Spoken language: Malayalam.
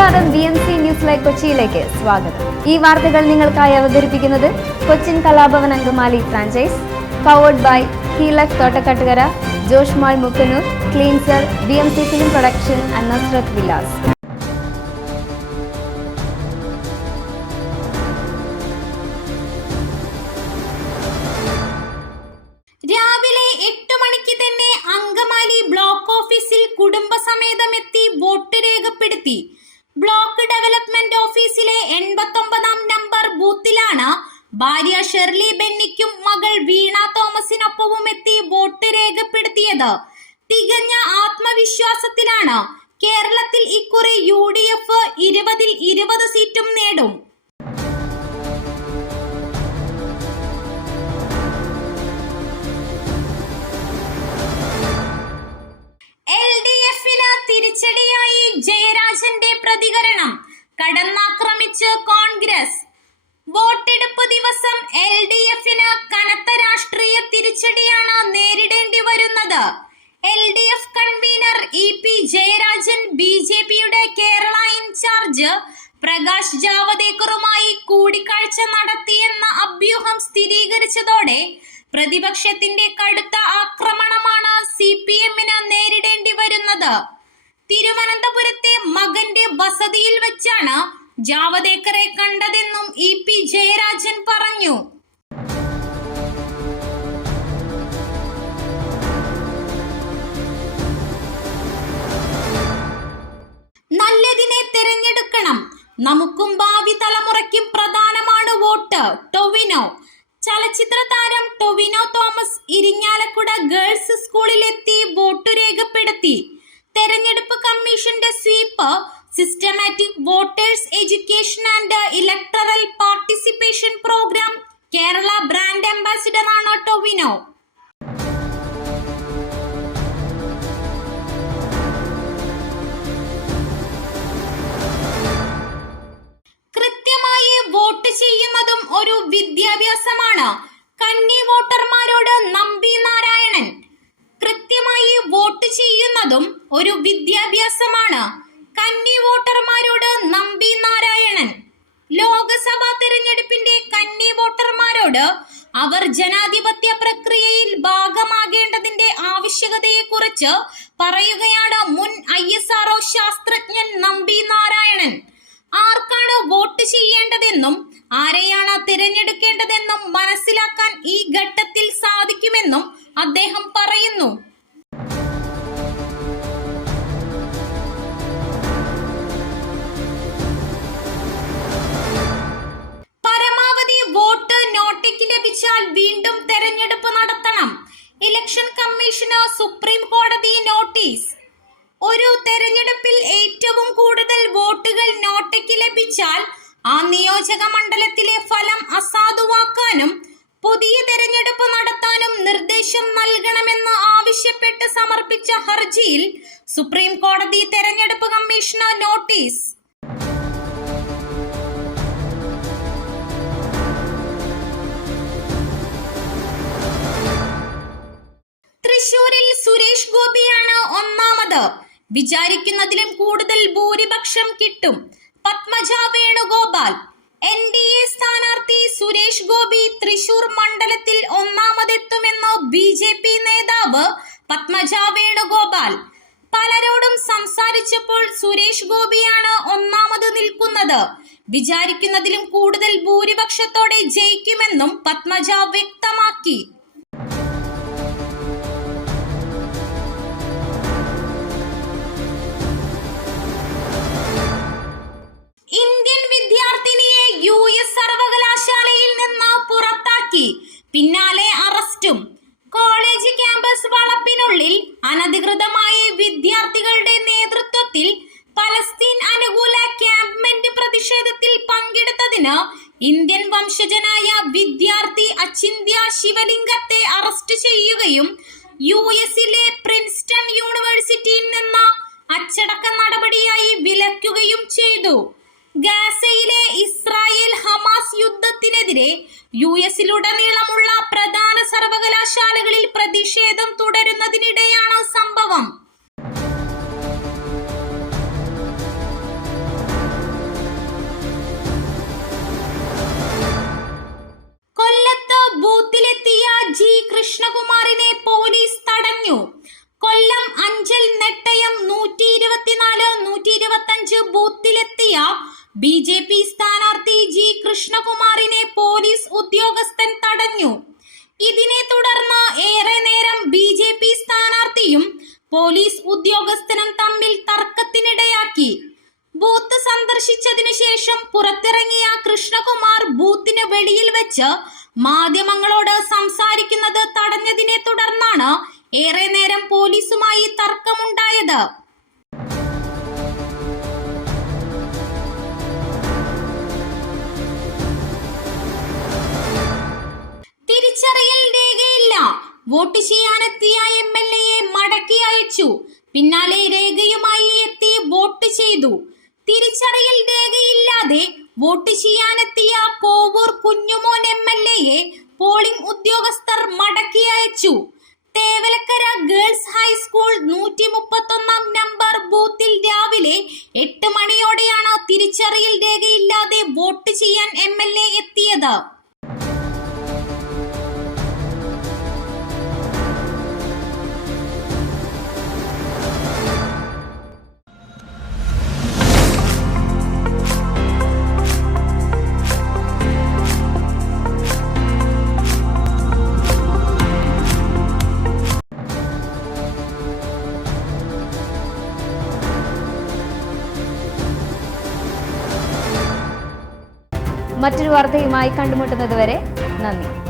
നമസ്കാരം, BMC ന്യൂസ് ലൈവ് കൊച്ചിയിലേക്ക് സ്വാഗതം. ഈ വാർത്തകൾ നിങ്ങൾക്കായി അവതരിപ്പിക്കുന്നത് Cochin Kalabhavan Angamaly franchise, powered by ഹീലക് Thottakattukara, Josh mall Mookkannoor, cleanser, BMC film production and Nasrath Vilas. രാവിലെ 8 മണിക്ക് തന്നെ അങ്കമാലി ബ്ലോക്ക് ഓഫീസിൽ കുടുംബസമേതമെത്തി വോട്ട് രേഖപ്പെടുത്തി. ബ്ലോക്ക് ഡെവലപ്മെന്റ് ഓഫീസിലെ 89-ാം നമ്പർ ബൂത്തിലാണ് ഭാര്യ ഷെർലി ബെന്നിക്കും മകൾ വീണ തോമസിനൊപ്പവും എത്തി വോട്ട് രേഖപ്പെടുത്തിയത്. തികഞ്ഞ ആത്മവിശ്വാസത്തിലാണ് കേരളത്തിൽ ഇക്കുറി UDF 20-ൽ 20 സീറ്റും നേടും. LDF-ന് തിരിച്ചടിയായി ജയരാജന്റെ പ്രതികരണം. കടന്നാക്രമിച്ച് കോൺഗ്രസ്. വോട്ടെടുപ്പ് ദിവസം LDF-ന് കനത്ത രാഷ്ട്രീയ തിരിച്ചടിയാണ് നേരിടേണ്ടി വരുന്നത്. LDF കൺവീനർ EP ജയരാജൻ BJP-യുടെ കേരള ഇൻചാർജ് പ്രകാശ് ജാവദേക്കറുമായി കൂടിക്കാഴ്ച നടത്തിയെന്ന അഭ്യൂഹം സ്ഥിരീകരിച്ചതോടെ പ്രതിപക്ഷത്തിന്റെ കടുത്ത ആക്രമണമാണ് CPM-ന് നേരിടേണ്ടി വരുന്നത്. തിരുവനന്തപുരത്തെ മകന്റെ വസതിയിൽ വെച്ചാണ് ജാവദേക്കറെ കണ്ടതെന്നും EP ജയരാജൻ പറഞ്ഞു. നല്ലതിനെ തിരഞ്ഞെടുക്കണം, നമുക്കും ഭാവി തലമുറയ്ക്കും പ്രധാനമാണ് വോട്ട്. ടൊവിനോ. ചലച്ചിത്ര താരം ടൊവിനോ തോമസ് ഇരിങ്ങാലക്കുട ഗേൾസ് സ്കൂളിലെത്തി വോട്ടു രേഖപ്പെടുത്തി. തെരഞ്ഞെടുപ്പ് കമ്മീഷന്റെ SVEEP, systematic voters education and electoral participation programme Kerala brand അംബാസിഡറാണ് ടൊവിനോ. കൃത്യമായി വോട്ട് ചെയ്യുന്നതും ഒരു വിദ്യാഭ്യാസമാണ്. കന്നി വോട്ടർമാരോട് നമ്പി നാരായണൻ. കൃത്യമായി വോട്ട് ചെയ്യുന്നതും ഒരു വിദ്യാഭ്യാസമാണ്. കന്നി വോട്ടർമാരോട് നമ്പി നാരായണൻ. ലോക്സഭാ തെരഞ്ഞെടുപ്പിന്റെ കന്നി വോട്ടർമാരോട് അവർ ജനാധിപത്യ പ്രക്രിയയിൽ ഭാഗമാകേണ്ടതിന്റെ ആവശ്യകതയെക്കുറിച്ച് പറയുകയാണ് മുൻ ISRO ശാസ്ത്രജ്ഞൻ നമ്പി നാരായണൻ. ആർക്കാണ് വോട്ട് ചെയ്യേണ്ടതെന്നും ആരെയാണ് തിരഞ്ഞെടുക്കേണ്ടതെന്നും മനസ്സിലാക്കാൻ ഈ ഘട്ടത്തിൽ സാധിക്കുമെന്നും അദ്ദേഹം പറയുന്നു. പരമാവധി വോട്ട് നോട്ടയ്ക്ക് ലഭിച്ചാൽ വീണ്ടും തെരഞ്ഞെടുപ്പ് നടത്തണം. ഇലക്ഷൻ കമ്മീഷന് സുപ്രീം കോടതി നോട്ടീസ്. ഒരു തെരഞ്ഞെടുപ്പിൽ ഏറ്റവും കൂടുതൽ വോട്ടുകൾ നോട്ടയ്ക്ക് ലഭിച്ചാൽ ആ നിയോജക മണ്ഡലത്തിലെ ഫലം അസാധുവാക്കാനും പുതിയ തെരഞ്ഞെടുപ്പ് നടത്താനും നിർദ്ദേശം നൽകണമെന്ന് ആവശ്യപ്പെട്ട് സമർപ്പിച്ച ഹർജിയിൽ സുപ്രീം കോടതി തെരഞ്ഞെടുപ്പ് കമ്മീഷന് നോട്ടീസ്. തൃശൂരിൽ സുരേഷ് ഗോപിയാണ് ഒന്നാമത്. വിചാരിക്കുന്നതിലും കൂടുതൽ ഭൂരിപക്ഷം കിട്ടും. പത്മജ വേണുഗോപാൽ. NDA സ്ഥാനാർത്ഥി സുരേഷ് ഗോപി തൃശൂർ മണ്ഡലത്തിൽ ഒന്നാമതെത്തുമെന്ന് BJP നേതാവ് പത്മജ വേണുഗോപാൽ. പലരോടും സംസാരിച്ചപ്പോൾ സുരേഷ് ഗോപിയാണ് ഒന്നാമത് നിൽക്കുന്നത്. വിചാരിക്കുന്നതിലും കൂടുതൽ ഭൂരിപക്ഷത്തോടെ ജയിക്കുമെന്നും പത്മജ വ്യക്തമാക്കി. ഇന്ത്യൻ വിദ്യാർത്ഥിനിയെ US സർവകലാശാലയിൽ നിന്ന് പുറത്താക്കി. പിന്നാലെ അറസ്റ്റും. കോളേജ് ക്യാമ്പസ് വളപ്പിനുള്ളിൽ അനധികൃതമായി വിദ്യാർത്ഥികളുടെ നേതൃത്വത്തിൽ പലസ്തീൻ അനുകൂല ക്യാമ്പ് പ്രതിഷേധത്തിൽ പങ്കെടുത്തതിന് ഇന്ത്യൻ വംശജനായ വിദ്യാർത്ഥി അചിന്ത്യ ശിവലിംഗത്തെ അറസ്റ്റ് ചെയ്യുകയും US-ലെ പ്രിൻസ്റ്റൺ യൂണിവേഴ്സിറ്റിയിൽ നിന്ന് അച്ചടക്ക നടപടിയായി വിലക്കുകയും ചെയ്തു. ഗാസയിലെ ഇസ്രായേൽ ഹമാസ് യുദ്ധത്തിനെതിരെ US-ലുടനീളമുള്ള പ്രധാന സർവകലാശാലകളിൽ പ്രതിഷേധം തുടരുന്നതിനിടെയാണ് സംഭവം. പോലീസ് ഉദ്യോഗസ്ഥനും തമ്മിൽ തർക്കത്തിനിടയാക്കി. ബൂത്ത് സന്ദർശിച്ചതിനു ശേഷം പുറത്തിറങ്ങിയ കൃഷ്ണകുമാർ ബൂത്തിന് വെളിയിൽ വെച്ച് മാധ്യമങ്ങളോട് സംസാരിക്കുന്നത് തടഞ്ഞതിനെ തുടർന്നാണ് ഏറെ നേരം പോലീസുമായി തർക്കമുണ്ടായത്. തിരിച്ചറിയൽ രേഖയില്ല, വോട്ട് ചെയ്യാനെത്തിയ MLA മടക്കി അയച്ചു. പിന്നാലെ രേഖയുമായി എത്തി വോട്ട് ചെയ്തു. തിരിച്ചറിയൽ രേഖയില്ലാതെ വോട്ട് ചെയ്യാനെത്തിയ കോവൂർ കുഞ്ഞുമോൻ MLA പോളിംഗ് ഉദ്യോഗസ്ഥർ മടക്കി അയച്ചു. തേവലക്കര ഗേൾസ് ഹൈസ്കൂൾ 131 നമ്പർ ബൂത്തിൽ രാവിലെ 8 മണിയോടെയാണ് തിരിച്ചറിയൽ രേഖയില്ലാതെ വോട്ട് ചെയ്യാൻ MLA എത്തിയത്. മറ്റൊരു വാർത്തയുമായി കണ്ടുമുട്ടുന്നതുവരെ നന്ദി.